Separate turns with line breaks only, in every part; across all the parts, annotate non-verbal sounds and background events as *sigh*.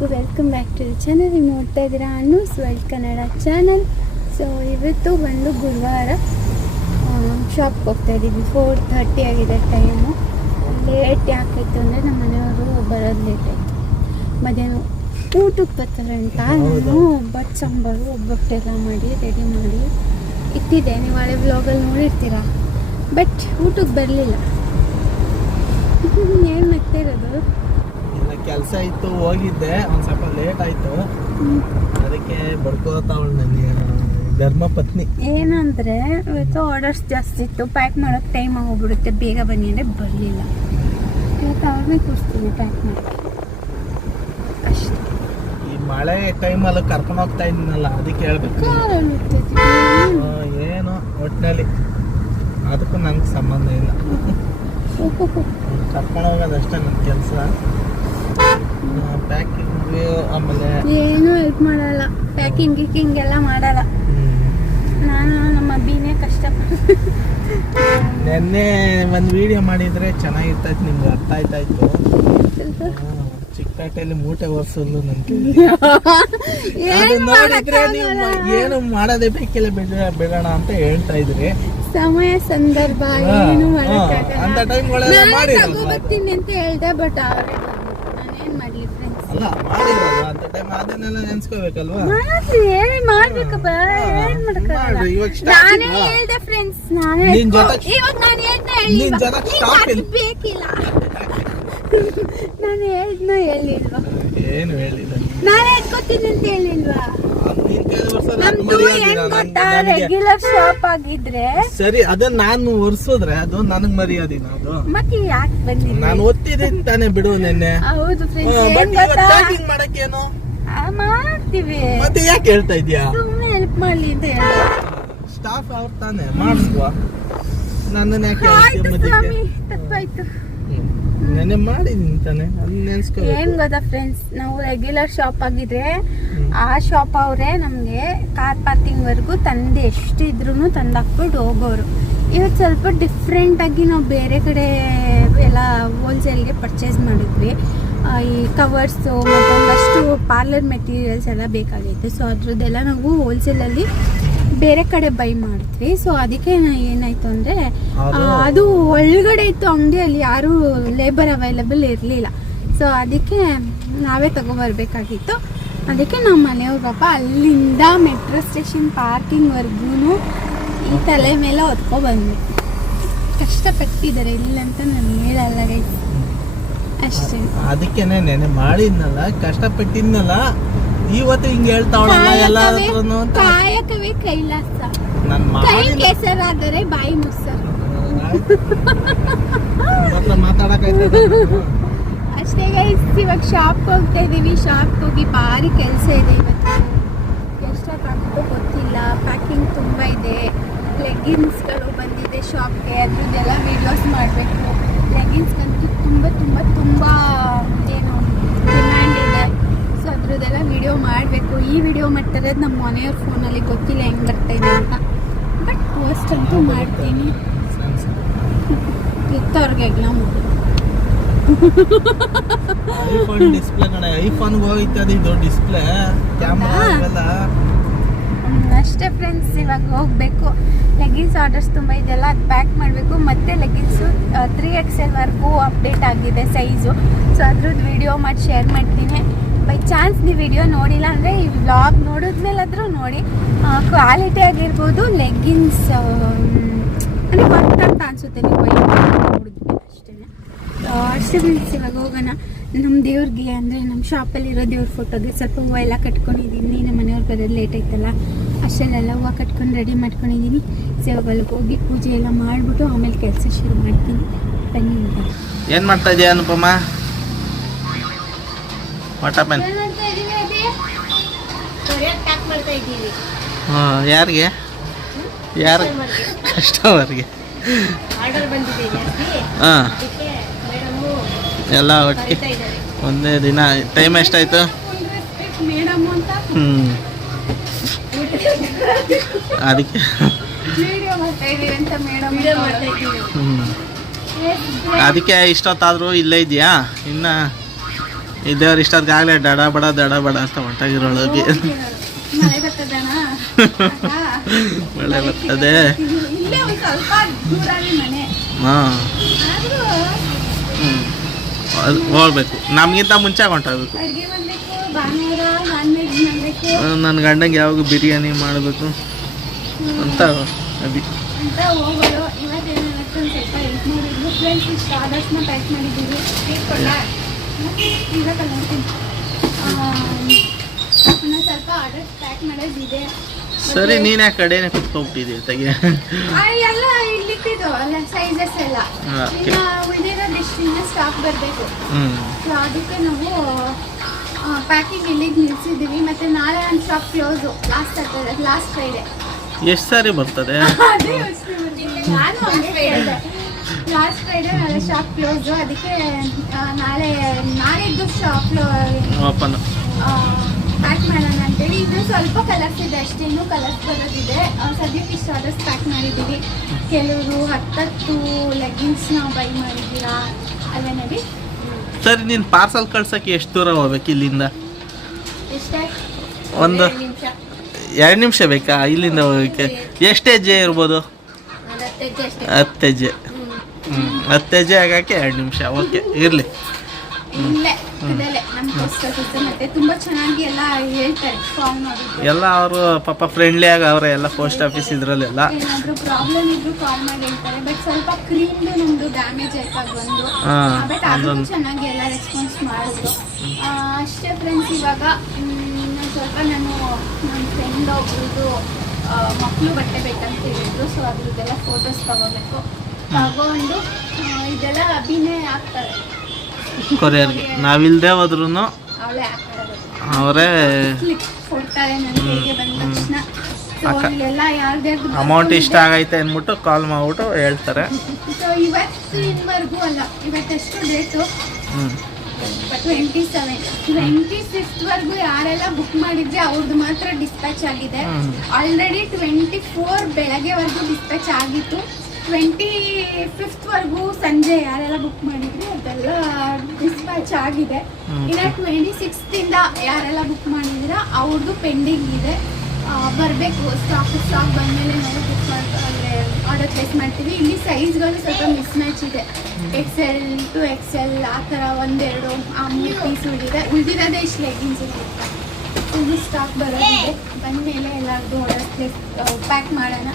ಎಲ್ಲರಿಗೂ welcome back to channel ನೀವು ನೋಡ್ತಾ ಇದ್ದೀರಾ Annu's world Kannada channel so ಇವತ್ತು ಬಂದು ಗುರುವಾರ ಶಾಪ್ಗೆ ಹೋಗ್ತಾ ಇದ್ದೀವಿ. ಫೋರ್ ಥರ್ಟಿ ಆಗಿದೆ ಟೈಮು ಲೇಟ್ ಯಾಕಾಯಿತು ಅಂದರೆ ನಮ್ಮ ಮನೆಯವರು ಬರೋದು ಲೇಟ್ ಆಯಿತು. ಮಧ್ಯಾಹ್ನ ಊಟಕ್ಕೆ ಬರ್ತಾರೆ ಅಂತ. ನಾನು ಒಬ್ಬಟ್ಟು ಸಾಂಬಾರು ಒಬ್ಬಟ್ಟೆಲ್ಲ ಮಾಡಿ ರೆಡಿ ಮಾಡಿ ಇಟ್ಟಿದ್ದೆ. ನೀವು ಹಳೆ ವ್ಲಾಗಲ್ಲಿ ನೋಡಿರ್ತೀರಾ? ಬಟ್ ಊಟಕ್ಕೆ ಬರಲಿಲ್ಲ *laughs* ಏನು ಮಾಡ್ತಾ ಇರೋದು
ಇಲ್ಲ ಕೆಲಸ ಇತ್ತು ಹೋಗಿದ್ದೆ ಒಂದು ಸ್ವಲ್ಪ ಲೇಟ್ ಆಯ್ತು. ಅದಕ್ಕೆ ಬಡ್ಕೋತಾವಳು ನನಗೆ ಧರ್ಮ ಪತ್ನಿ.
ಏನಂದ್ರೆ ಇವತ್ತು ಆರ್ಡರ್ಸ್ ಜಾಸ್ತಿ ಇತ್ತು ಪ್ಯಾಕ್ ಮಾಡೋಕೆ ಟೈಮ್ ಆಗೋಗ್ಬಿಡುತ್ತೆ ಬೇಗ ಬನ್ನಿ ಅಂದರೆ ಬರಲಿಲ್ಲ. ಇವತ್ತು ಅವ್ರನ್ನೇ ಕೂರಿಸ್ತೀನಿ ಪ್ಯಾಕ್ ಮಾಡಿ. ಅಷ್ಟೇ.
ಈ ಮಳೆ ಟೈಮಲ್ಲಿ ಕರ್ಕೊಂಡು ಹೋಗ್ತಾ ಇದ್ದೀನಲ್ಲ ಅದಕ್ಕೆ ಹೇಳ್ಬೇಕು ಏನು ಒಟ್ಟಿನಲ್ಲಿ ಅದಕ್ಕೂ ನಂಗೆ ಸಂಬಂಧ ಇಲ್ಲ. ಕರ್ಕೊಂಡು ಹೋಗೋದಷ್ಟೇ ನನ್ನ ಕೆಲಸ. ಪ್ಯಾಕಿಂಗ್ ಆಮೇಲೆ
ಏನೂ ಹೆಲ್ಪ್ ಮಾಡಲ್ಲ. ಪ್ಯಾಕಿಂಗ್ ಗಿಕ್ಕಿಂಗ್ ಎಲ್ಲ ಮಾಡಲ್ಲ. ನಾನು ನಮ್ಮ ಬೀನೇ ಕಷ್ಟ.
ನೆನ್ನೆ ಒಂದು ವಿಡಿಯೋ ಮಾಡಿದ್ರೆ ಚೆನ್ನಾಗಿರ್ತೈತೆ ನಿಮ್ಗೆ ಅರ್ಥ ಆಯ್ತಾ ಇತ್ತು ಚಿಕ್ಕಪೇಟೆಯಲ್ಲಿ ಮೂಟೆ ಒರೆಸಲು ನನಗೆ *laughs* ನೋಡಿದ್ರೆ ನೀವು ಏನು ಮಾಡೋದೇ ಬೇಕಿಲ್ಲ ಬಿಡ ಬಿಡೋಣ ಅಂತ ಹೇಳ್ತಾ ಇದ್ರಿ.
ಸಮಯ ಸಂದರ್ಭ ಏನು
ಅಂತ ಟೈಮ್
ಮಾಡಿ ಅಂತ ಹೇಳ್ದೆ ಬಟ್ ಅವರೇ ನಾನೇನ್ ಮಾಡ್ಲಿ ಫ್ರೆಂಡ್ಸ್
ಅಲ್ಲ? ಮಾಡಿರಲ್ವಾ ಅಂತ ಟೈಮ್ ಅದನ್ನೆಲ್ಲ ನೆನ್ಸ್ಕೋಬೇಕಲ್ವಾ?
ಮಾಡ್ರಿ ಏನ್ ಮಾಡ್ಬೇಕಪ್ಪ ಏನ್ ಮಾಡಕ್ಕಾಗಲ್ಲ
ಮಾಡ್ರಿ, ಇವಾಗ start
ನಾನೇ
ಇಲ್ವಾ?
ಹೇಳ್ದೆ ಫ್ರೆಂಡ್ಸ್ ನಾನೇ
ನಿನ್
ಎತ್ಕೊ-
ಜೊತೆ-
ಇವಾಗ ನಾನು ಹೇಳ್ದೆ
ನಿನ್ ಜೊತೆ stop ಇಲ್ಲ.
ಬೇಕಿಲ್ಲ ನಾನು ಹೇಳ್ದ್ನ ಹೇಳಿಲ್ವಾ?
ಏನು ಹೇಳಿಲ್ಲ
ನಾನು. ಎತ್ಕೋತೀನಿ ಅಂತ ಹೇಳಿಲ್ವಾ? ರೆಗ್ಯುಲರ್ ಶಾಪ್ ಆಗಿದ್ರೆ
ಸರಿ ಅದನ್ನ ನಾನು ಒರ್ಸಿದ್ರೆ ಅದು ನನಗ್ ಮರ್ಯಾದಿನ ಅದು.
ಮತ್ತೆ ಯಾಕೆ ಬಂದಿಲ್ಲ
ನಾನು ಒತ್ತಿದ್ದೀನಿ ತಾನೇ ಬಿಡು ನಿನ್ನೆ.
ಹೌದು ಫ್ರೆಂಡ್ಸ್
ಮಾಡಕ್ಕೇನು?
ಮಾಡ್ತೀವಿ.
ಮತ್ತೆ ಯಾಕೆ ಹೇಳ್ತಾ ಇದ್ಯಾ
ಸುಮ್ಮನೆ ಹೆಲ್ಪ್ ಮಾಡ್ಲಿ ಅಂತ
ಸ್ಟಾಫ್ ಅವ್ರು ತಾನೇ ಮಾಡಿಸುವ ನನ್ನನ್ನ ಯಾಕೆ?
ತಪ್ಪಾಯ್ತು.
ಹ್ಮ್. ಮಾಡಿದೀನಿ ತಾನೆ
ಏನ್ ಗೊತ್ತಾ ಫ್ರೆಂಡ್ಸ್ ನಾವು ರೆಗ್ಯುಲರ್ ಶಾಪ್ ಆಗಿದ್ರೆ ಆ ಶಾಪ್ ಅವರೇ ನಮಗೆ ಕಾರ್ ಪಾರ್ಕಿಂಗ್ ವರ್ಗು ತಂದು ಎಷ್ಟಿದ್ರು ತಂದಾಕ್ಬಿಟ್ಟು ಹೋಗೋರು. ಇವತ್ತು ಸ್ವಲ್ಪ ಡಿಫ್ರೆಂಟ್ ಆಗಿ ನಾವು ಬೇರೆ ಕಡೆ ಎಲ್ಲ ಹೋಲ್ಸೇಲ್ಗೆ ಪರ್ಚೇಸ್ ಮಾಡಿದ್ವಿ. ಈ ಕವರ್ಸು ಮತ್ತೊಂದಷ್ಟು ಪಾರ್ಲರ್ ಮೆಟೀರಿಯಲ್ಸ್ ಎಲ್ಲ ಬೇಕಾಗಿತ್ತು ಸೊ ಅದ್ರದ್ದೆಲ್ಲ ನಾವು ಹೋಲ್ಸೇಲಲ್ಲಿ ಬೇರೆ ಕಡೆ ಬೈ ಮಾಡಿದ್ವಿ ಸೊ ಅದಕ್ಕೆ ಏನಾಯ್ತು ಅಂದ್ರೆ
ಅದು-
ಒಳಗಡೆ ಇತ್ತು ಅಂಗಡಿಯಲ್ಲಿ ಯಾರು ಲೇಬರ್ ಅವೈಲಬಲ್ ಇರಲಿಲ್ಲ. ಸೊ ಅದಕ್ಕೆ ನಾವೇ ತಗೊಬರ್ಬೇಕಾಗಿತ್ತು. ಅದಕ್ಕೆ ನಮ್ಮ ಮನೆಯವ್ರ ಪಾಪ ಅಲ್ಲಿಂದ ಮೆಟ್ರೋ ಸ್ಟೇಷನ್ ಪಾರ್ಕಿಂಗ್ವರೆಗೂ ಈ ತಲೆ ಮೇಲೆ ಹೊತ್ಕೊ ಬಂದ್ವಿ. ಕಷ್ಟಪಟ್ಟಿದ್ದಾರೆ ಇಲ್ಲಂತ ನಾನು ಹೇಳಲ್ಲ ಅಷ್ಟೇ.
ಅದಕ್ಕೆ ನೆನೆ ಮಾಡಿದ್ನಲ್ಲ ಕಷ್ಟಪಟ್ಟಿದ್ನಲ್ಲ. ಇವತ್ತು ಹಿಂಗ್ ಹೇಳ್ತಾವಳಲ್ಲ ಎಲ್ಲ
ಕಾಯಕವೇ
ಹತ್ರನು ಅಂತ
ಕಾಯಕವೇ ಕೈಲಾಸ.
ನಾನ್
ಕೈ
ಮಾಡಿ
ಕೆಸರಾದರೆ ಬಾಯಿ
ಮುಸ್ಸರ್ ಮಾತಾಡಕ್ಕಾಯ್ತದ
ಅಷ್ಟೇ ಗೈಸ್ ಇವಾಗ ಶಾಪ್ ಹೋಗ್ತಾ ಇದೀವಿ. ಶಾಪ್ ಹೋಗಿ ಭಾರಿ ಕೆಲಸ ಇದೆ ಇವತ್ತು. ಎಷ್ಟೊತ್ತಾಗ್ತೋ ಗೊತ್ತಿಲ್ಲ. ಪ್ಯಾಕಿಂಗ್ ತುಂಬ ಇದೆ. ಲೆಗ್ಗಿನ್ಸ್ಗಳು ಬಂದಿದೆ ಶಾಪ್ಗೆ ಅದ್ರದ್ದೆಲ್ಲ ವೀಡಿಯೋಸ್ ಮಾಡಬೇಕು. ಲೆಗ್ಗಿನ್ಸ್ಗಂತೂ ತುಂಬ ತುಂಬ ತುಂಬ ಏನು ಸೊ ವಿಡಿಯೋ ಮಾಡಬೇಕು. ಈ ವಿಡಿಯೋ ಮಾಡ್ತಿರೋದು ನಮ್ಮ ಮನೆಯವ್ರ ಫೋನಲ್ಲಿ ಗೊತ್ತಿಲ್ಲ ಹೆಂಗೆ ಬರ್ತಾ ಇದೆ ಅಂತ. ಬಟ್ ಪೋಸ್ಟ್ ಅಂತೂ ಮಾಡ್ತೀನಿ. ಇತ್ತವ್ರಿಗೆ ಎಕ್ಸಾಮ್
ಐಫೋನ್ ಡಿಸ್ಪ್ಲೇ ಕಡೆ ಐಫೋನ್ಗೆ ಹೋಗಿತ್ತು ಅದು ಇದು ಡಿಸ್ಪ್ಲೇ ಕ್ಯಾಮ್ರಾ? ಇವೆಲ್ಲ
ಅಷ್ಟೇ ಫ್ರೆಂಡ್ಸ್ ಇವಾಗ ಹೋಗಬೇಕು. ಲೆಗಿನ್ಸ್ ಆರ್ಡರ್ಸ್ ತುಂಬ ಇದೆಲ್ಲ ಅದು ಪ್ಯಾಕ್ ಮಾಡಬೇಕು. ಮತ್ತು ಲೆಗಿನ್ಸು ತ್ರೀ ಎಕ್ಸ್ ಎಲ್ವರೆಗೂ ಅಪ್ಡೇಟ್ ಆಗಿದೆ ಸೈಜು ಸೊ ಅದ್ರದ್ದು ವಿಡಿಯೋ ಮಾಡಿ ಶೇರ್ ಮಾಡ್ತೀನಿ. ಬೈ ಚಾನ್ಸ್ ನೀವು ವಿಡಿಯೋ ನೋಡಿಲ್ಲ ಅಂದರೆ ಈ ವ್ಲಾಗ್ ನೋಡಿದ್ಮೇಲಾದರೂ ನೋಡಿ. ಕ್ವಾಲಿಟಿ ಆಗಿರ್ಬೋದು ಲೆಗ್ಗಿನ್ಸ್ ಅಂದರೆ ವರ್ಕ್ ಅಂತ ಅನಿಸುತ್ತೆ ನೀವು ಅಷ್ಟೇ ಅಷ್ಟೇ ಇವಾಗ ಹೋಗೋಣ. ನಮ್ಮ ದೇವ್ರಿಗೆ ಅಂದರೆ ನಮ್ಮ ಶಾಪಲ್ಲಿರೋ ದೇವ್ರ ಫೋಟೋಗೆ ಸ್ವಲ್ಪ ಹೂವು ಎಲ್ಲ ಕಟ್ಕೊಂಡಿದ್ದೀನಿ. ನಮ್ಮ ಮನೆಯವ್ರು ಬರೋದು ಲೇಟ್ ಆಯ್ತಲ್ಲ, ಅಷ್ಟೆಲ್ಲ ಹೂವು ಕಟ್ಕೊಂಡು ರೆಡಿ ಮಾಡ್ಕೊಂಡಿದ್ದೀನಿ. ಸೊ ಹೋಗಿ ಪೂಜೆ ಎಲ್ಲ ಮಾಡಿಬಿಟ್ಟು ಆಮೇಲೆ ಕೆಲಸ ಶುರು ಮಾಡ್ತೀನಿ. ಬನ್ನಿ
ಏನು ಮಾಡ್ತಾ ಇದೆಯಾ ಅನುಪಮ? ವಾಟ್ ಪೆನ್
ಮಾಡ್ತಾ ಇದ್ದೀವಿ
ಯಾರಿಗೆ? ಯಾರು? ಕಸ್ಟಮರ್ಗೆ. ಹಾಂ. ಎಲ್ಲ ಒಟ್ಟಿಗೆ. ಒಂದೇ ದಿನ ಟೈಮ್ ಎಷ್ಟಾಯ್ತು? ಹ್ಞೂ ಅದಕ್ಕೆ. ಹ್ಞೂ ಅದಕ್ಕೆ ಇಷ್ಟೊತ್ತಾದರೂ ಇಲ್ಲೇ ಇದೆಯಾ ಇನ್ನು ಇದೇವ್ರು ಇಷ್ಟೊತ್ತಿಗಾಗಲೇ ಡಡ ಬಡ ದಡ ಬಡ ಅಂತ ಹೊಂಟಾಗಿರೋಳಗೆ
ಮಳೆ *laughs*
ಬರ್ತದೆ. ಹಾಂ. ಹೋಗ್ಬೇಕು. ನಮಗಿಂತ ಮುಂಚೆ ಹೊಂಟೋಗ್ಬೇಕು ನನ್ನ ಗಂಡಂಗೆ ಯಾವಾಗ ಬಿರಿಯಾನಿ ಮಾಡಬೇಕು? ಅಂತ ಅಭಿ
ಅಂತ ಹೋಗೋದು ಸ್ವಲ್ಪ ಹೆಲ್ಪ್ ಮಾಡಿದ್ರು. ಫ್ರೆಂಡ್ಸ್ ಇಷ್ಟು ಆದರ್ಸ್ನ ಪ್ಯಾಕ್ ಮಾಡಿದ್ದೀವಿ. ಸ್ವಲ್ಪ ಆರ್ಡರ್ ಪ್ಯಾಕ್ ಮಾಡೋದಿದೆ
ಸರಿ ನೀನು ಯಾಕೆ ಕಡೆ ಕುತ್ಕೊಂಡ್ಬಿಟ್ಟಿದ್ದೀಯ ತೆಗೆ?
ಆ, ಎಲ್ಲ ಇಲ್ಲಿಟ್ಟಿದ್ದು ಅಲ್ಲ ಸೈಜಸ್ ಎಲ್ಲ. ಸ್ಟಾಕ್ ಬರಬೇಕು. ಸೊ ಅದಕ್ಕೆ ನಾವು ಪ್ಯಾಕಿಂಗ್ ಇಲ್ಲಿಗೆ ನಿಲ್ಸಿದ್ದೀವಿ. ಮತ್ತೆ ನಾಳೆ ಒಂದು ಶಾಪ್ ಕ್ಲೋಸು ಲಾಸ್ಟ್ ಆಗ್ತದೆ ಲಾಸ್ಟ್ ಫ್ರೈಡೆ
ಎಷ್ಟು ಸಾರಿ ಬರ್ತದೆ. *laughs*
ನಾನು ಲಾಸ್ಟ್ ಫ್ರೈಡೆ ನಾಳೆ ಶಾಪ್ ಕ್ಲೋಸ್ ಅದಕ್ಕೆ ನಾಳೆ ನಾಳಿದ್ದು ಶಾಪ್
ಓಪನ್
ಪ್ಯಾಕ್ ಮಾಡೋಣ ಅಂತೇಳಿ. ಇದು ಸ್ವಲ್ಪ ಕಲರ್ಸ್ ಇದೆ ಅಷ್ಟೇ. ಇನ್ನೂ ಕಲರ್ಸ್ ಬರೋದಿದೆ. ಸದ್ಯಕ್ಕೆ ಇಷ್ಟು ಆರ್ಡರ್ಸ್ ಪ್ಯಾಕ್ ಮಾಡಿದ್ದೀವಿ. ಕೆಲವರು ಹತ್ತತ್ತು ಲೆಗ್ಗಿನ್ಸ್ನ ಬೈ ಮಾಡಿದ್ದೀರಾ? ಅಲ್ಲೇ ನೋಡಿ
ಸರಿ ನೀನು ಪಾರ್ಸಲ್ ಕಳ್ಸೋಕ್ಕೆ ಎಷ್ಟು ದೂರ ಹೋಗ್ಬೇಕು ಇಲ್ಲಿಂದ? ಒಂದು ಎರಡು ನಿಮಿಷ ಬೇಕಾ? ಇಲ್ಲಿಂದ ಹೋಗೋಕ್ಕೆ? ಎಷ್ಟು ಹೆಜ್ಜೆ ಇರ್ಬೋದು? ಹತ್ತು ಹೆಜ್ಜೆ ಹ್ಞೂ ಹತ್ತು ಹೆಜ್ಜೆ ಆಗೋಕ್ಕೆ ಎರಡು ನಿಮಿಷ. ಓಕೆ ಇರಲಿ.
ಎಲ್ಲ
ಅವರು ಪಾಪ ಫ್ರೆಂಡ್ಲಿ ಆಗಿ ಅವರ ಎಲ್ಲ ಪೋಸ್ಟ್ ಆಫೀಸ್ ಇದ್ರಲ್ಲೆಲ್ಲ.
ಅಷ್ಟೇ ಫ್ರೆಂಡ್ಸ್ ಇವಾಗ ಸ್ವಲ್ಪ ನಾನು ನನ್ನ ಫ್ರೆಂಡ್ ಮಕ್ಕಳು ಬಟ್ಟೆ ಬೇಕಂತ ಹೇಳಿದ್ರು. ಸೊ ಅದ್ರದ್ದೆಲ್ಲ ಫೋಟೋಸ್ ತಗೋಬೇಕು. ತಗೊಂಡು ಆ, ಇದೆಲ್ಲ ಅಭಿನಯ ಆಗ್ತಾರೆ
ಕೊರಿಯರ್ಗೆ. ನಾವಿಲ್ದೆ ಹೋದ್ರೂ
ಅವಳೇ
ಅವರೇ
ಕ್ಲಿಕ್ ಕೊಡ್ತಾರೆ ಬಂದ ತಕ್ಷಣ.
ಅಕ್ಕ. ಅಮೌಂಟ್ ಇಷ್ಟ ಆಗೈತೆ ಅಂದ್ಬಿಟ್ಟು ಕಾಲ್ ಮಾಡ್ಬಿಟ್ಟು ಹೇಳ್ತಾರೆ.
ಸೊ ಇವತ್ತಿನವರೆಗೂ ಅಲ್ಲ ಇವತ್ತೆಷ್ಟು ಡೇಟು ಟ್ವೆಂಟಿ ಸೆವೆನ್ ಟ್ವೆಂಟಿ ಸಿಕ್ಸ್ತ್ವರೆಗೂ ಯಾರೆಲ್ಲ ಬುಕ್ ಮಾಡಿದ್ರೆ ಅವ್ರದ್ದು ಮಾತ್ರ ಡಿಸ್ಪ್ಯಾಚ್ ಆಗಿದೆ.
ಹ್ಮ್.
ಆಲ್ರೆಡಿ ಟ್ವೆಂಟಿ ಫೋರ್ ಬೆಳಗ್ಗೆವರೆಗೂ ಡಿಸ್ಪ್ಯಾಚ್ ಆಗಿತ್ತು. ಟ್ವೆಂಟಿ ಫಿಫ್ತ್ವರೆಗೂ ಸಂಜೆ ಯಾರೆಲ್ಲ ಬುಕ್ ಮಾಡಿದ್ರಿ ಅದೆಲ್ಲ ಡಿಸ್ಪ್ಯಾಚ್ ಆಗಿದೆ. ಇನ್ನು ಟ್ವೆಂಟಿ ಸಿಕ್ಸ್ತಿಂದ ಯಾರೆಲ್ಲ ಬುಕ್ ಮಾಡಿದ್ದೀರಾ ಅವ್ರದ್ದು ಪೆಂಡಿಂಗ್ ಇದೆ. ಬರಬೇಕು ಸ್ಟಾಕ್ ಸ್ಟಾಕ್ ಬಂದಮೇಲೆ ನಾವು ಬುಕ್ ಮಾಡ್ತಾರೆ ಅಂದರೆ ಆರ್ಡರ್ ಪ್ಲೇಸ್ ಮಾಡ್ತೀವಿ. ಇಲ್ಲಿ ಸೈಜ್ಗಳು ಸ್ವಲ್ಪ ಮಿಸ್ ಮ್ಯಾಚ್ ಇದೆ. ಎಕ್ಸೆಲ್ ಟು ಎಕ್ಸೆಲ್ ಆ ಥರ ಒಂದೆರಡು ಆ ಮೂರು ಪೀಸ್ ಉಳಿದಿದೆ. ಉಳಿದಿರೋದೇ ಇಷ್ಟು ಲೆಗಿನ್ಸ್ ಇದು ಸ್ಟಾಕ್ ಬರೋದಿದೆ. ಬಂದಮೇಲೆ ಎಲ್ಲರದ್ದು ಆರ್ಡರ್ ಪ್ಲೇಸ್ ಪ್ಯಾಕ್ ಮಾಡೋಣ.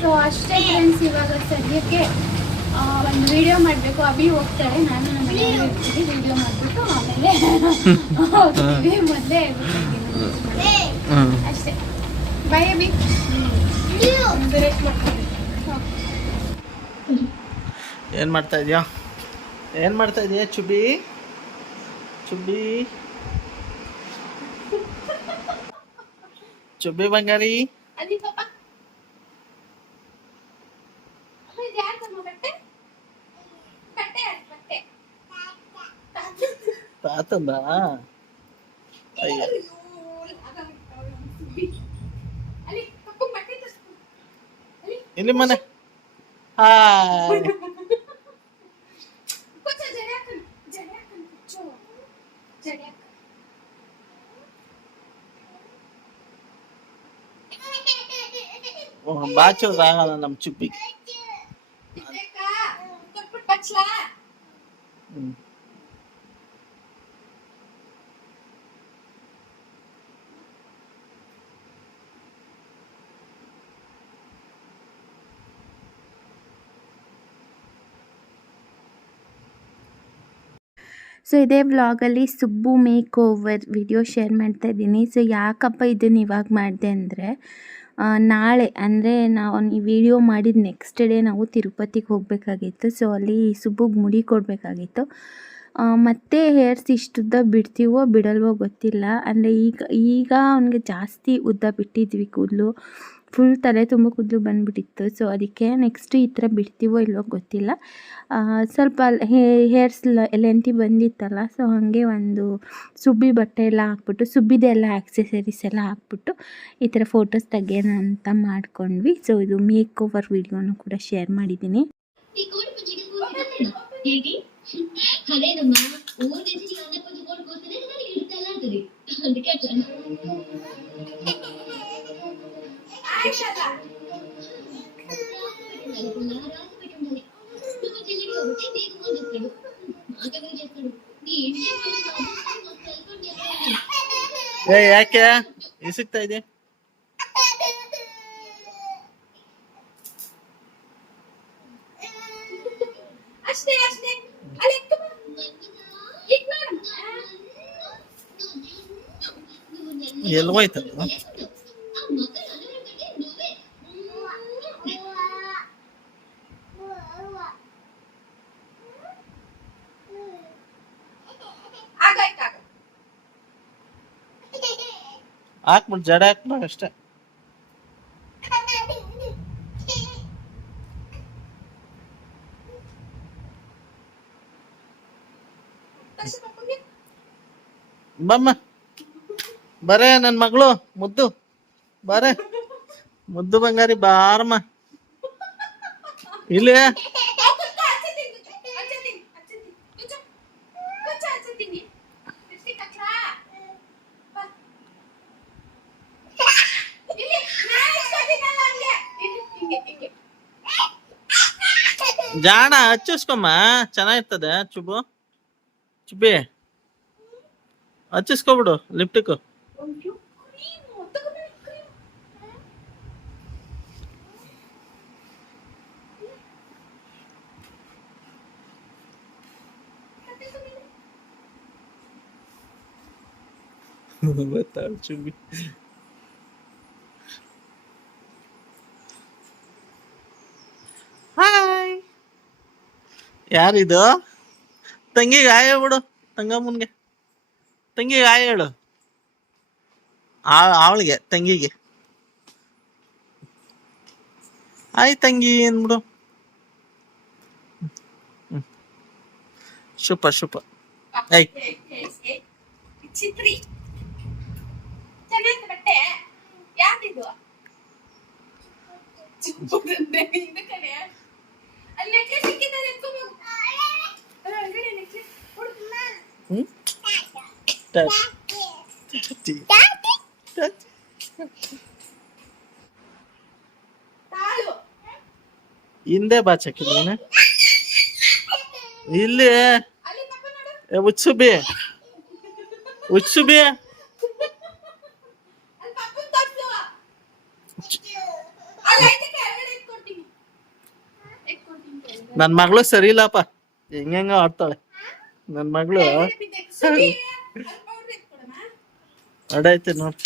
ಸೊ ಅಷ್ಟೇ ಫ್ರೆಂಡ್ಸ್ ಇವಾಗ ಸದ್ಯಕ್ಕೆ ಆ, ಒಂದು ವಿಡಿಯೋ ಮಾಡಬೇಕು. ಅಭಿ ಹೋಗ್ತಾರೆ. ನಾನು ನಮ್ಮ ಮನೆಯಲ್ಲಿ ವಿಡಿಯೋ ಮಾಡಿಬಿಟ್ಟು ಆಮೇಲೆ ಹೋಗ್ತೀವಿ. ಮೊದಲೇ ಅಷ್ಟೇ. ಬೈ ಅಭಿ.
ಏನು ಮಾಡ್ತಾ ಇದೀಯಾ? ಏನು ಮಾಡ್ತಾ ಇದೀಯಾ ಚುಬಿ ಚುಬಿ *laughs* ಚುಬ್ಬಿ ಬಂಗಾರಿ
ಅಲ್ಲಿ ಪಾಪ ಅಮ್ಮ, ಇದು ಯಾರ್ ತಮ್ಮ ಬಟ್ಟೆ ಬಟ್ಟೆ ಯಾರ್ ಬಟ್ಟೆ
ತಾತಂದ ಅಯ್ಯ
ಅಲ್ಲಿ ಪಾಪ ಬಟ್ಟೆ ತರ್ಸ್ಕೊ. ಅಲ್ಲಿ
ಇಲ್ಲಿ ಮನೆ ಹಾಯ್
ಕೂತ್ಕೋ, ಜಡೆ ಹಾಕೊಂಡು, ಜಡೆ ಹಾಕೊಂಡು ಕೂತ್ಕೋ. ಜಡೆ ಹಾಕೊಂಡು.
ಬಾಚೋದು ಆಗಲ್ಲ ನಮ್ಮ ಚುಬ್ಬಿ
ಬೇಕಾ?
ಸೊ ಇದೇ ವ್ಲಾಗಲ್ಲಿ Subbu makeover video share ಮಾಡ್ತಾ ಇದ್ದೀನಿ. ಸೊ ಯಾಕಪ್ಪ ಇದನ್ನು ಇವಾಗ ಮಾಡಿದೆ ಅಂದರೆ ನಾಳೆ, ಅಂದರೆ ನಾವು ಈ ವಿಡಿಯೋ ಮಾಡಿದ ನೆಕ್ಸ್ಟ್ ಡೇ ನಾವು ತಿರುಪತಿಗೆ ಹೋಗಬೇಕಾಗಿತ್ತು. ಸೊ ಅಲ್ಲಿ ಸುಬ್ಬುಗೆ ಮುಡಿ ಕೊಡಬೇಕಾಗಿತ್ತು. ಮತ್ತೆ ಹೇರ್ಸ್ ಇಷ್ಟುದ್ದ ಬಿಡ್ತೀವೋ ಬಿಡಲ್ವೋ ಗೊತ್ತಿಲ್ಲ. ಅಂದರೆ ಈಗ ಈಗ ಅವನಿಗೆ ಜಾಸ್ತಿ ಉದ್ದ ಬಿಟ್ಟಿದ್ವಿ ಕೂದಲು. ಫುಲ್ ತಲೆ ತುಂಬ ಕೂದಲು ಬಂದುಬಿಟ್ಟಿತ್ತು. ಸೊ ಅದಕ್ಕೆ ನೆಕ್ಸ್ಟ್ ಈ ಥರ ಬಿಡ್ತೀವೋ ಇಲ್ವೋ ಗೊತ್ತಿಲ್ಲ. ಸ್ವಲ್ಪ ಹೇರ್ಸ್ ಲೆಂತಿ ಬಂದಿತ್ತಲ್ಲ ಸೊ ಹಾಗೆ ಒಂದು ಸುಬ್ಬಿ ಬಟ್ಟೆ ಎಲ್ಲ ಹಾಕ್ಬಿಟ್ಟು ಸುಬ್ಬಿದೆಲ್ಲ ಆ್ಯಕ್ಸೆಸರೀಸ್ ಎಲ್ಲ ಹಾಕ್ಬಿಟ್ಟು ಈ ಥರ ಫೋಟೋಸ್ ತೆಗೆಯೋಣ ಅಂತ ಮಾಡ್ಕೊಂಡ್ವಿ. ಸೊ ಇದು ಮೇಕ್ ಓವರ್ ವಿಡಿಯೋನು ಕೂಡ ಶೇರ್ ಮಾಡಿದ್ದೀನಿ.
ಏ ಯಾಕೆ ಇಸುಕ್ತಾ ಇದೆ
ಅಷ್ಟೇ ಅಷ್ಟೇ ಅಲ್ಲಿ ಎತ್ತು ಇಗ್ನೋರ್
ಹಾಕ್ಬಿಟ್ಟು ಜಡ ಹಾಕ್ಬಿಡ ಅಷ್ಟೇ. ಬಮ್ಮ ಬರೇ ನನ್ನ ಮಗಳು ಮುದ್ದು ಬರೇ. ಮುದ್ದು ಬಂಗಾರಿ ಬಾರಮ್ಮ. ಇಲ್ಲಿ. ಜಾಣ ಹಚ್ಚಿಸ್ಕೊಮ್ಮ ಚೆನ್ನಾಗಿರ್ತದೆ ಚುಬು ಚುಬ್ಬಿ ಹಚ್ಚಿಸ್ಕೊಬಿಡು ಲಿಪ್ಟಿಕ್ ಬರ್ತಾಳೆ ಚುಬ್ಬಿ ಯಾರಿದು? ತಂಗಿಗೆ ಆಯ ಬಿಡು, ತಂಗಮ್ಮನ್ಗೆ. ತಂಗಿಗೆ ಆಯ ಹೇಳು. ಅವಳಿಗೆ, ತಂಗಿಗೆ. ಆಯ್ ತಂಗಿ ಅಂದ್ಬಿಡು. ಬಿಡು ಶುಪ ಶುಪ ಐ
ಚಿತ್ರಿ ಬಟ್ಟೆ. ಯಾವ್ದಿದು? ಇದು ಕಣೆ ಅಲ್ಲಿ ನೆಕ್ಲೆಸ್ ಸಿಕ್ಕಿದ್ದಾರೆ ಎತ್ಕೊಂಬೋಗು ಒಳಗಡೆ ನೆಕ್ಲೆಸ್
ಹ್ಮ್ ಟಾಟಿ. ಟಾಟಿ.
ತಾಳು
ಹಿಂದೆ ಬಾಚಕಿಲ್ಲ ಇಲ್ಲಿ
ಅಲ್ಲಿ ತಪ್ಪ ನೋಡು
ಏ, ನನ್ನ ಮಗಳು ಸರಿ ಇಲ್ಲಪ್ಪ ಹೆಂಗ ಆಡ್ತಾಳೆ ನನ್ನ ಮಗಳು
ಕೆಳಗಡೆ ಬಿದ್ದೆ. ಸುರಿ, ಅಲ್ಲಿ powder ಎತ್ಕೊಡಮ್ಮ.
ಅಡೈತೆ ನೋಡಿ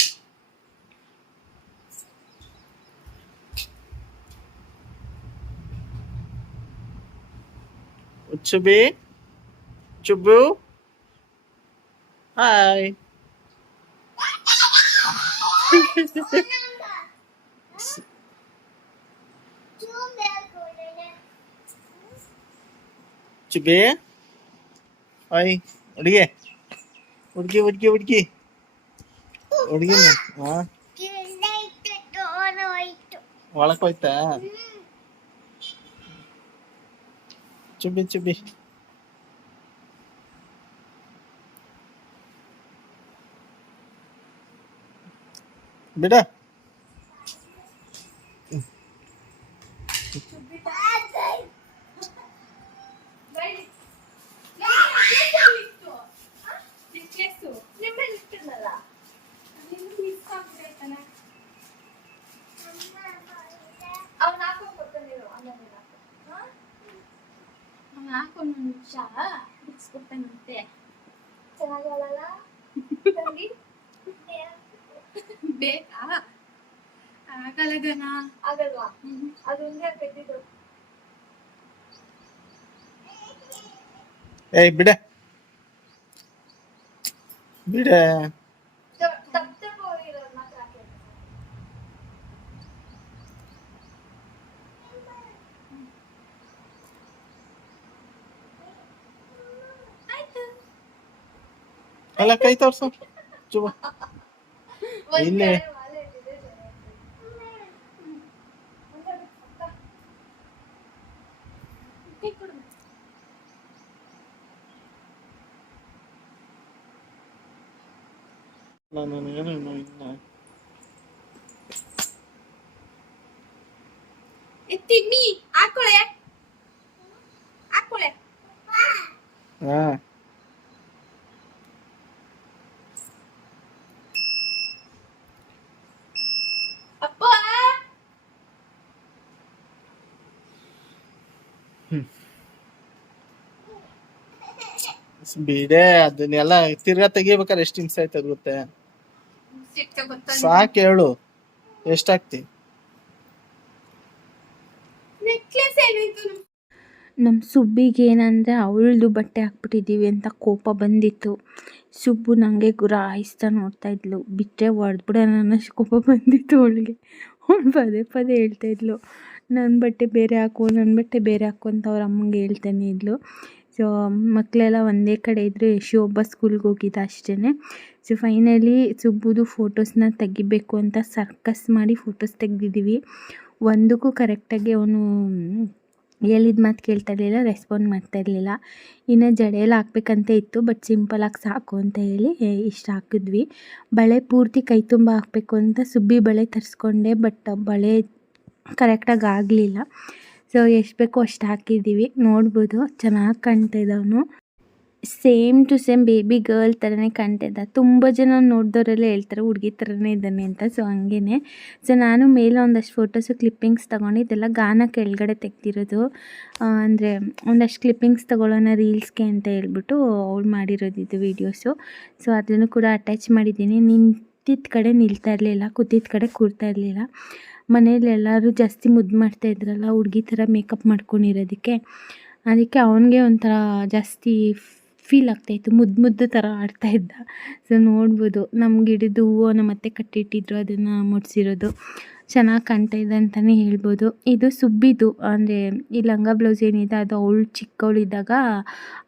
ಚುಬಿ ಚುಬ್ಬು ಹಾಯ್ *laughs* ಚುಬಿ ಹಾಯ್ ಹುಡುಗಿ ಹುಡುಗಿ ಹುಡುಗಿ ಹುಡುಗಿ ಹುಡುಗಿ ಹಾ ಒಳಕ್ ಹೋಯ್ತಾ ಚುಬ್ಬಿ ಚುಬ್ಬಿ ಬಿಡ
ಬೈಲಿ. necklace ಎಲ್ಲಿ ಇತ್ತು? ಆ? necklace. ನಿಮ್ಮಲ್ಲಿ ಇಟ್ಟಿದ್ನಲ್ಲ? ನಿಮ್ದು miss ಆಗ್ಬಿಟ್ಟೈತಲ್ಲ? ಅವ್ನ್ ಹಾಕೊಂಡ್ ಕೊಡ್ತಾನಿರು, ಆಮೇಲೆ ಹಾಕು. ಆ? ಅವ್ನ್ ಹಾಕೊಂಡ್ ಒಂದ್ ನಿಮಿಷ ಬಿಡ್ಸ್ಕೊಡ್ತಾನಂತೆ. *laughs* ಬೇಕಾ? ಆಗಲ್ಲ. ಗಣ ಆಗಲ್ವಾ ಅದೊಂದೇ ಕಟ್ಟಿದ್ದು
ಏಯ್ ಬಿಡ. ಬಿಡ
ತಪ್ಪು ಇರೋದು ಮಾತ್ರ ಹಾಕಿರೋದು. ಆಯ್ತು
ಅಲ್ಲ ಕೈ ತೋರ್ಸು ಚುಬ
ಒಂದ್
ಇಲ್ಲೇ.
ಕಡೆ ವಾಲೆ ಇಟ್ಟಿದ್ರೆ ಚೆನ್ನಾಗಿರ್ತದೆ. ಹ್ಮ್. ಒಂದೇ ಬಿಟ್ಟು ಅಕ್ಕ. ಕೈ ಕೊಡು.
ನನಗೇನು ಇನ್ನು
ತಿನ್ನಿ ಹಾಕೊಳೆ ಹಾಕೊಳೆ
ಹಾ
ಅಪ್ಪ
ಬಿಡೆ. ಅದನ್ನೆಲ್ಲ ತಿರ್ಗಾ ತೆಗಿಬೇಕಾದ್ರೆ ಎಷ್ಟು ಹಿಂಸೆ ಆಯ್ತದ ಗೊತ್ತೆ? ಸಾಕ್ ಹೇಳು. ಎಷ್ಟಾಗ್ತಿ?
ನಮ್ಮ ಸುಬ್ಬಿಗೆ ಏನಂದರೆ ಅವಳದು ಬಟ್ಟೆ ಹಾಕ್ಬಿಟ್ಟಿದ್ದೀವಿ ಅಂತ ಕೋಪ ಬಂದಿತ್ತು. ಸುಬ್ಬು ನನಗೆ ಗುರಾಯಿಸ್ತಾ ನೋಡ್ತಾ ಇದ್ಲು. ಬಿಟ್ಟರೆ ಹೊಡೆದ್ಬಿಡೋಣ ಅನ್ನೋಷ್ಟು ಕೋಪ ಬಂದಿತ್ತು ಅವಳಿಗೆ. ಅವಳು ಪದೇ ಪದೇ ಹೇಳ್ತಾ ಇದ್ಲು. ನನ್ನ ಬಟ್ಟೆ ಬೇರೆ ಹಾಕು ನನ್ನ ಬಟ್ಟೆ ಬೇರೆ ಹಾಕು ಅಂತ ಅವ್ರ ಅಮ್ಮಂಗೆ ಹೇಳ್ತಾನೆ ಇದ್ಲು. ಸೊ ಮಕ್ಕಳೆಲ್ಲ ಒಂದೇ ಕಡೆ ಇದ್ದರು ಯಶು ಒಬ್ಬ ಸ್ಕೂಲ್ಗೆ ಹೋಗಿದ್ದ ಅಷ್ಟೇ ಸೊ ಫೈನಲಿ ಸುಬ್ಬುದು ಫೋಟೋಸ್ನ ತೆಗಿಬೇಕು ಅಂತ ಸರ್ಕಸ್ ಮಾಡಿ ಫೋಟೋಸ್ ತೆಗೆದಿದ್ದೀವಿ ಒಂದಕ್ಕೂ ಕರೆಕ್ಟಾಗಿ ಅವನು ಹೇಳಿದ ಮಾತು ಕೇಳ್ತಾ ಇರಲಿಲ್ಲ ರೆಸ್ಪಾಂಡ್ ಮಾಡ್ತಾ ಇರಲಿಲ್ಲ. ಇನ್ನು ಜಡೆಯಲ್ಲಿ ಹಾಕ್ಬೇಕಂತ ಇತ್ತು ಬಟ್ ಸಿಂಪಲಾಗಿ ಸಾಕು ಅಂತ ಹೇಳಿ ಇಷ್ಟು ಹಾಕಿದ್ವಿ. ಬಳೆ ಪೂರ್ತಿ ಕೈ ತುಂಬ ಹಾಕಬೇಕು ಅಂತ ಸುಬ್ಬಿ ಬಳೆ ತರಿಸ್ಕೊಂಡೆ ಬಟ್ ಬಳೆ ಕರೆಕ್ಟಾಗಿ ಆಗಲಿಲ್ಲ. ಸೊ, ಎಷ್ಟು ಬೇಕೋ ಅಷ್ಟು ಹಾಕಿದ್ದೀವಿ. ನೋಡ್ಬೋದು, ಚೆನ್ನಾಗಿ ಕಾಣ್ತಾಯಿದ್ದವನು same to same baby girl ಥರನೇ ಕಾಣ್ತಾಯಿದ್ದ ತುಂಬ ಜನ ನೋಡಿದವರೆಲ್ಲ ಹೇಳ್ತಾರೆ, ಹುಡುಗಿ ಥರನೇ ಇದ್ದಾನೆ ಅಂತ. ಸೊ ಹಂಗೇ ಸೊ, ನಾನು ಮೇಲೆ ಒಂದಷ್ಟು ಫೋಟೋಸು ಕ್ಲಿಪ್ಪಿಂಗ್ಸ್ ತೊಗೊಂಡು ಇದೆಲ್ಲ ಗಾನ ಕೆಳಗಡೆ ತೆಗ್ದಿರೋದು. ಅಂದರೆ ಒಂದಷ್ಟು ಕ್ಲಿಪ್ಪಿಂಗ್ಸ್ ತೊಗೊಳ್ಳೋಣ ರೀಲ್ಸ್ಗೆ ಅಂತ ಹೇಳ್ಬಿಟ್ಟು ಅವ್ಳು ಮಾಡಿರೋದು ವೀಡಿಯೋಸು ಸೊ, ಅದನ್ನು ಕೂಡ ಅಟ್ಯಾಚ್ ಮಾಡಿದ್ದೀನಿ. ನಿಂತಿದ್ದ ಕಡೆ ನಿಲ್ತಾ ಇರಲಿಲ್ಲ ಕೂತಿದ್ದ ಕಡೆ ಕೂರ್ತಾ ಇರಲಿಲ್ಲ. ಮನೇಲಿ ಎಲ್ಲರೂ ಜಾಸ್ತಿ ಮುದ್ದು ಮಾಡ್ತಾ ಇದ್ರಲ್ಲ, ಹುಡುಗಿ ಥರ ಮೇಕಪ್ ಮಾಡ್ಕೊಂಡಿರೋದಕ್ಕೆ, ಅದಕ್ಕೆ ಅವನಿಗೆ ಒಂಥರ ಜಾಸ್ತಿ ಫೀಲ್ ಆಗ್ತಾಯಿತ್ತು ಮುದ್ದು ಮುದ್ದು ಥರ ಆಡ್ತಾ ಇದ್ದ. ಸೊ ನೋಡ್ಬೋದು, ನಮ್ಗೆ ಹಿಡಿದು ಹೂವನ್ನ ಮತ್ತೆ ಕಟ್ಟಿಟ್ಟಿದ್ರು ಅದನ್ನು ಮುಡ್ಸಿರೋದು. ಚೆನ್ನಾಗಿ ಕಾಣ್ತಾ ಇದೆ ಅಂತಲೇ ಹೇಳ್ಬೋದು. ಇದು ಸುಬ್ಬಿದು, ಅಂದರೆ ಈ ಲಂಗ ಬ್ಲೌಸ್ ಏನಿದೆ, ಅದು ಅವಳು ಚಿಕ್ಕವಳಿದ್ದಾಗ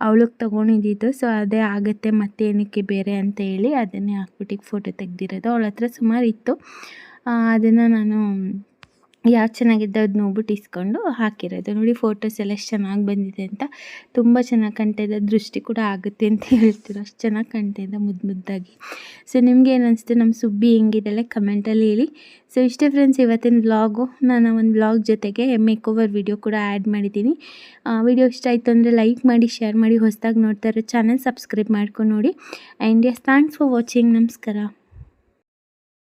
ಅವಳಿಗೆ ತೊಗೊಂಡಿದ್ದು. ಸೊ ಅದೇ ಆಗುತ್ತೆ ಮತ್ತೆ ಏನಕ್ಕೆ ಬೇರೆ ಅಂತ ಹೇಳಿ ಅದನ್ನೇ ಹಾಕ್ಬಿಟ್ಟಿಗೆ ಫೋಟೋ ತೆಗ್ದಿರೋದು. ಅವಳ ಹತ್ರ ಸುಮಾರು ಇತ್ತು. ಅದನ್ನು ನಾನು ಯಾವ್ದು ಚೆನ್ನಾಗಿದೆ ಅದು ನೋಡ್ಬಿಟ್ಟು ಇಸ್ಕೊಂಡು ಹಾಕಿರೋದು. ನೋಡಿ ಫೋಟೋಸ್ ಎಲ್ಲ ಎಷ್ಟು ಚೆನ್ನಾಗಿ ಬಂದಿದೆ ಅಂತ. ತುಂಬ ಚೆನ್ನಾಗಿ ಕಾಣ್ತಾ ಇದೆ. ದೃಷ್ಟಿ ಕೂಡ ಆಗುತ್ತೆ ಅಂತ ಹೇಳ್ತೀರ. ಅಷ್ಟು ಚೆನ್ನಾಗಿ ಕಾಣ್ತಾ ಇದೆ ಮುದ್ದು ಮುದ್ದಾಗಿ. ಸೊ ನಿಮ್ಗೆ ಏನು ಅನಿಸ್ತು ನಮ್ಮ ಸುಬ್ಬಿ ಹೆಂಗಿದೆಲ್ಲ ಕಮೆಂಟಲ್ಲಿ ಹೇಳಿ. ಸೊ ಇಷ್ಟೇ ಫ್ರೆಂಡ್ಸ್ ಇವತ್ತಿನ ಬ್ಲಾಗು ನಾನು ಒಂದು ಬ್ಲಾಗ್ ಜೊತೆಗೆ ಮೇಕ್ ಓವರ್ ವಿಡಿಯೋ ಕೂಡ ಆ್ಯಡ್ ಮಾಡಿದ್ದೀನಿ. ವಿಡಿಯೋ ಇಷ್ಟ ಆಯಿತು ಅಂದರೆ ಲೈಕ್ ಮಾಡಿ ಶೇರ್ ಮಾಡಿ, ಹೊಸದಾಗಿ ನೋಡ್ತಾ ಇರೋ ಚಾನಲ್ ಸಬ್ಸ್ಕ್ರೈಬ್ ಮಾಡ್ಕೊಂಡು ನೋಡಿ. And yes thanks for watching ನಮಸ್ಕಾರ.